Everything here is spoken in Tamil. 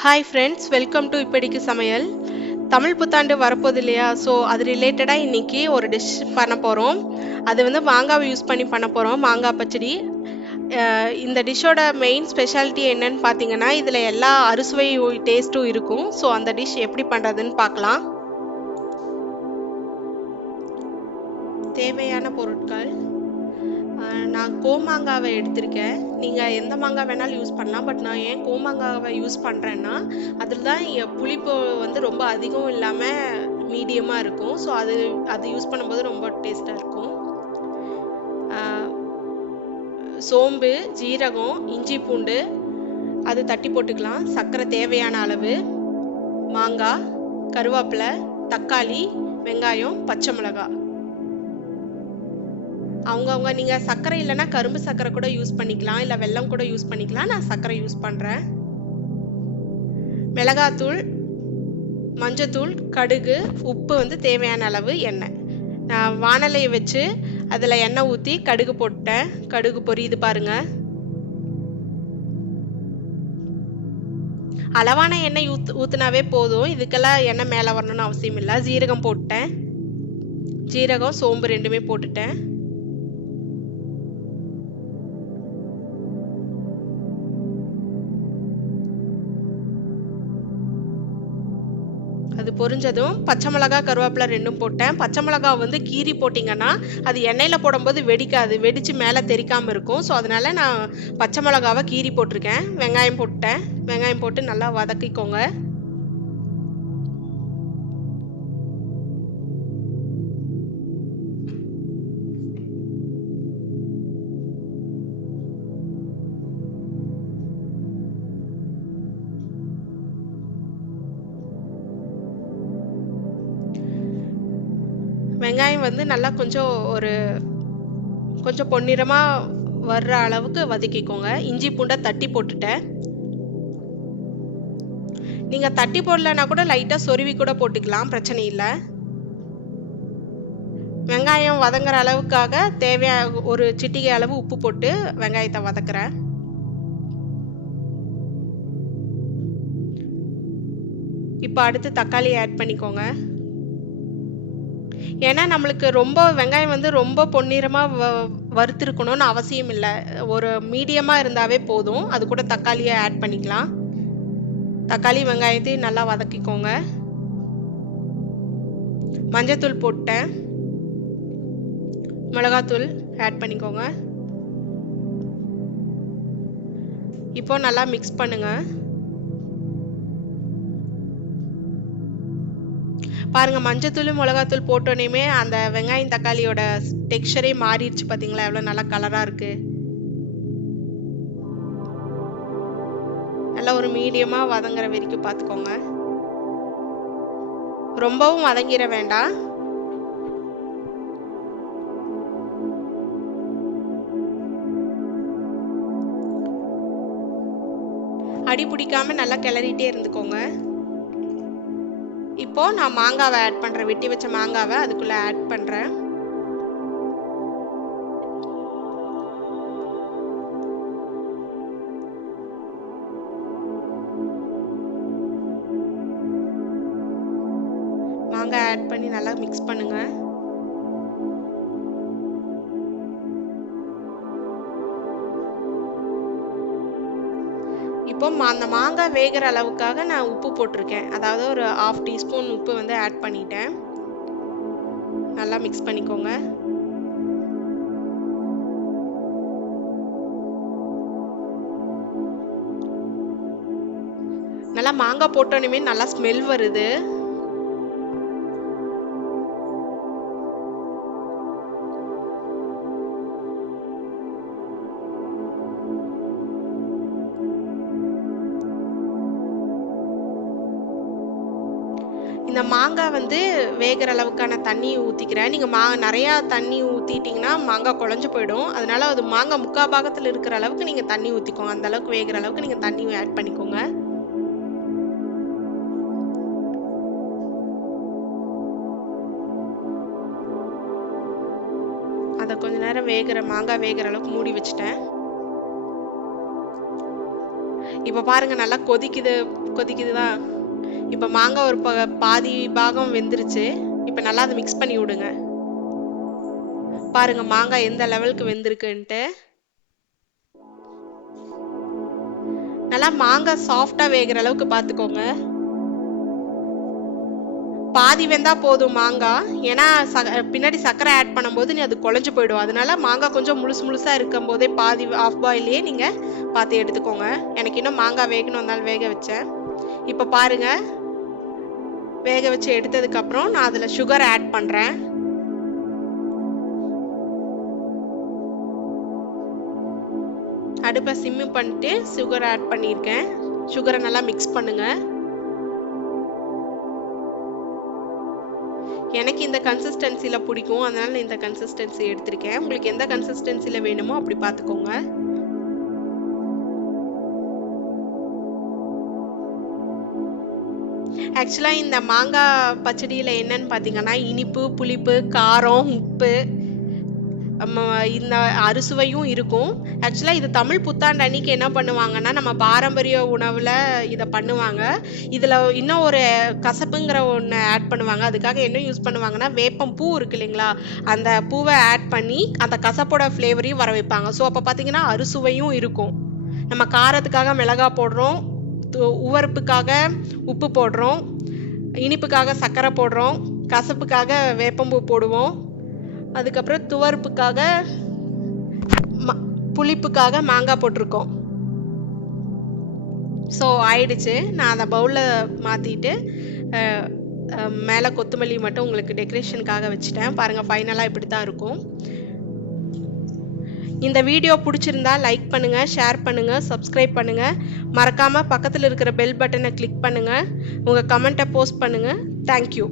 ஹாய் ஃப்ரெண்ட்ஸ், வெல்கம் டு இப்படிக்கு சமையல். தமிழ் புத்தாண்டு வரப்போகுது இல்லையா? ஸோ அது ரிலேட்டடாக இன்னைக்கு ஒரு டிஷ் பண்ண போகிறோம். அது வந்து மாங்காவை யூஸ் பண்ணி பண்ண போகிறோம், மாங்காய் பச்சடி. இந்த டிஷ்ஷோட மெயின் ஸ்பெஷாலிட்டி என்னன்னு பார்த்தீங்கன்னா, இதில் எல்லா அறுசுவை டேஸ்ட்டும் இருக்கும். ஸோ அந்த டிஷ் எப்படி பண்ணுறதுன்னு பார்க்கலாம். தேவையான பொருட்கள்: நான் கோமாங்காவை எடுத்திருக்கேன். நீங்கள் எந்த மாங்காய் வேணாலும் யூஸ் பண்ணலாம். பட் நான் ஏன் கோமாங்காவை யூஸ் பண்ணுறேன்னா, அதில் தான் புளிப்பு வந்து ரொம்ப அதிகம் இல்லாமல் மீடியமாக இருக்கும். ஸோ அது அது யூஸ் பண்ணும்போது ரொம்ப டேஸ்ட்டாக இருக்கும். சோம்பு, ஜீரகம், இஞ்சி பூண்டு அது தட்டி போட்டுக்கலாம். சர்க்கரை தேவையான அளவு, மாங்காய், கருவேப்பிலை, தக்காளி, வெங்காயம், பச்சை மிளகாய். அவங்கவுங்க நீங்கள் சர்க்கரை இல்லைன்னா கரும்பு சர்க்கரை கூட யூஸ் பண்ணிக்கலாம், இல்லை வெல்லம் கூட யூஸ் பண்ணிக்கலாம். நான் சர்க்கரை யூஸ் பண்ணுறேன். மிளகாத்தூள், மஞ்சத்தூள், கடுகு, உப்பு வந்து தேவையான அளவு, எண்ணெய். நான் வானலையை வச்சு அதில் எண்ணெய் ஊற்றி கடுகு போட்டேன். கடுகு பொரியுது பாருங்க. அளவான எண்ணெய் ஊற்றினாவே போதும். இதுக்கெல்லாம் எண்ணெய் மேலே வரணும்னு அவசியம் இல்லை. ஜீரகம் போட்டேன். ஜீரகம், சோம்பு ரெண்டுமே போட்டுட்டேன். அது பொரிஞ்சதும் பச்சை மிளகா, கருவேப்பிலை ரெண்டும் போட்டேன். பச்சை மிளகா வந்து கீரி போட்டிங்கன்னா அது எண்ணெயில் போடும்போது வெடிக்காது, வெடித்து மேலே தெறிக்காமல் இருக்கும். ஸோ அதனால நான் பச்சை மிளகாவை கீரி போட்டிருக்கேன். வெங்காயம் போட்டேன். வெங்காயம் போட்டு நல்லா வதக்கிக்கோங்க. வெங்காயம் வந்து நல்லா கொஞ்சம் பொன்னிறமாக வர்ற அளவுக்கு வதக்கிக்கோங்க. இஞ்சி பூண்டை தட்டி போட்டுட்டேன். நீங்கள் தட்டி போடலைன்னா கூட லைட்டாக சொருவி கூட போட்டுக்கலாம், பிரச்சனை இல்லை. வெங்காயம் வதங்குற அளவுக்காக தேவையான ஒரு சிட்டிகை அளவு உப்பு போட்டு வெங்காயத்தை வதக்குறேன். இப்போ அடுத்து தக்காளி ஆட் பண்ணிக்கோங்க. ஏன்னா நம்மளுக்கு ரொம்ப வெங்காயம் வந்து ரொம்ப பொன்னிறமாக வறுத்துருக்கணும்னு அவசியம் இல்லை. ஒரு மீடியமாக இருந்தாவே போதும். அது கூட தக்காளியை ஆட் பண்ணிக்கலாம். தக்காளி வெங்காயத்தையும் நல்லா வதக்கிக்கோங்க. மஞ்சத்தூள் போட்டேன். மிளகாத்தூள் ஆட் பண்ணிக்கோங்க. இப்போ நல்லா மிக்ஸ் பண்ணுங்க. பாருங்க, மஞ்சத்தூள் மிளகாத்தூள் போட்டோன்னே அந்த வெங்காயம் தக்காளியோட டெக்ஸ்சரே மாறிடுச்சு. பார்த்தீங்களா எவ்வளோ நல்லா கலராக இருக்கு. நல்லா ஒரு மீடியமாக வதங்குற வரைக்கும் பார்த்துக்கோங்க. ரொம்பவும் வதங்கிட வேண்டாம். அடி பிடிக்காம நல்லா கிளறிட்டே இருந்துக்கோங்க. இப்போ நான் மாங்காவை ஆட் பண்ணுறேன். வெட்டி வச்ச மாங்காவை அதுக்குள்ளே ஆட் பண்ணுறேன். மாங்காய் ஆட் பண்ணி நல்லா மிக்ஸ் பண்ணுங்க. இப்போ அந்த மாங்காய் வேகிற அளவுக்காக நான் உப்பு போட்டிருக்கேன். அதாவது ஒரு 1/2 டீஸ்பூன் உப்பு வந்து ஆட் பண்ணிட்டேன். நல்லா மிக்ஸ் பண்ணிக்கோங்க. நல்லா மாங்காய் போட்டோன்னே நல்லா ஸ்மெல் வருது. இந்த மாங்காய் வந்து வேகிற அளவுக்கான தண்ணி ஊற்றிக்கிறேன். நீங்கள் நிறையா தண்ணி ஊற்றிட்டிங்கன்னா மாங்காய் குழஞ்சு போயிடும். அதனால அது மாங்காய் முக்கால் பாகத்தில் இருக்கிற அளவுக்கு நீங்கள் தண்ணி ஊற்றிக்கோங்க. அந்த அளவுக்கு வேகிற அளவுக்கு நீங்கள் தண்ணி ஆட் பண்ணிக்கோங்க. அதை கொஞ்ச நேரம் மாங்காய் வேகிற அளவுக்கு மூடி வச்சுட்டேன். இப்போ பாருங்க நல்லா கொதிக்குதுதான். இப்போ மாங்காய் ஒரு பாதி பாகம் வெந்துருச்சு. இப்போ நல்லா அதை மிக்ஸ் பண்ணி விடுங்க. பாருங்க மாங்காய் எந்த லெவலுக்கு வெந்திருக்குன்ட்டு. நல்லா மாங்காய் சாஃப்டா வேகிற அளவுக்கு பார்த்துக்கோங்க. பாதி வெந்தா போதும் மாங்காய். ஏன்னா பின்னாடி சர்க்கரை ஆட் பண்ணும்போது அது குழஞ்சு போயிடும். அதனால மாங்காய் கொஞ்சம் முழுசா இருக்கும் போதே பாதி ஆஃப் பாயிலே நீங்க பார்த்து எடுத்துக்கோங்க. எனக்கு இன்னும் மாங்காய் வேகணும், இருந்தாலும் வேக வச்சேன். இப்போ பாருங்க, வேக வச்சு எடுத்ததுக்கு அப்புறம் நான் அதுல சுகர் ஆட் பண்றேன். அடுப்பை சிம்மு பண்ணிட்டு சுகர் ஆட் பண்ணியிருக்கேன். சுகரை நல்லா மிக்ஸ் பண்ணுங்க. எனக்கு இந்த கன்சிஸ்டன்சில பிடிக்கும், அதனால இந்த கன்சிஸ்டன்சி எடுத்திருக்கேன். உங்களுக்கு எந்த கன்சிஸ்டன்சில வேணுமோ அப்படி பார்த்துக்கோங்க. ஆக்சுவலா இந்த மாங்காய் பச்சடியில என்னன்னு பாத்தீங்கன்னா, இனிப்பு, புளிப்பு, காரம், உப்பு, இந்த அறுசுவையும் இருக்கும். ஆக்சுவலா இது தமிழ் புத்தாண்டு அன்னைக்கு என்ன பண்ணுவாங்கன்னா, நம்ம பாரம்பரிய உணவுல இத பண்ணுவாங்க. இதுல இன்னும் ஒரு கசப்புங்கிற ஒண்ணு ஆட் பண்ணுவாங்க. அதுக்காக என்ன யூஸ் பண்ணுவாங்கன்னா, வேப்பம் பூ இருக்கு இல்லைங்களா, அந்த பூவை ஆட் பண்ணி அந்த கசப்போட ஃப்ளேவரையும் வர வைப்பாங்க. ஸோ அப்ப பாத்தீங்கன்னா அறுசுவையும் இருக்கும். நம்ம காரத்துக்காக மிளகாய் போடுறோம், உவர்ப்புக்காக உப்பு போடுறோம், இனிப்புக்காக சர்க்கரை போடுறோம், கசப்புக்காக வேப்பம்பூ போடுவோம், அதுக்கப்புறம் துவர்ப்புக்காக புளிப்புக்காக மாங்காய் போட்டிருக்கோம். ஸோ ஆயிடுச்சு. நான் அதை பவுலில் மாற்றிட்டு மேலே கொத்தமல்லி மட்டும் உங்களுக்கு டெக்கரேஷனுக்காக வச்சுட்டேன். பாருங்கள், ஃபைனலாக இப்படி தான் இருக்கும். இந்த வீடியோ பிடிச்சிருந்தா லைக் பண்ணுங்க, ஷேர் பண்ணுங்க, சப்ஸ்கிரைப் பண்ணுங்க. மறக்காம பக்கத்தில் இருக்கிற பெல் பட்டனை கிளிக் பண்ணுங்க. உங்க கமெண்ட்டை போஸ்ட் பண்ணுங்க. தேங்க்யூ.